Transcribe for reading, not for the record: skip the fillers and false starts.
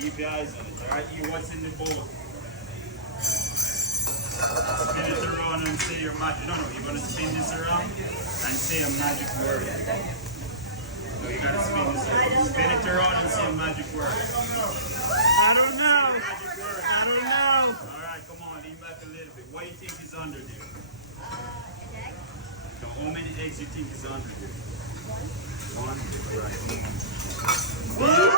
Keep your eyes on it, alright? You what's in the bowl. Spin it around and say your magic. No, you're gonna spin this around and say a magic word. No, you gotta spin this around. Spin it around and say a magic word. I don't know. Magic word. I don't know. Alright, come on, lean back a little bit. What do you think is under there? An egg. So how many eggs you think is under there? One. Right.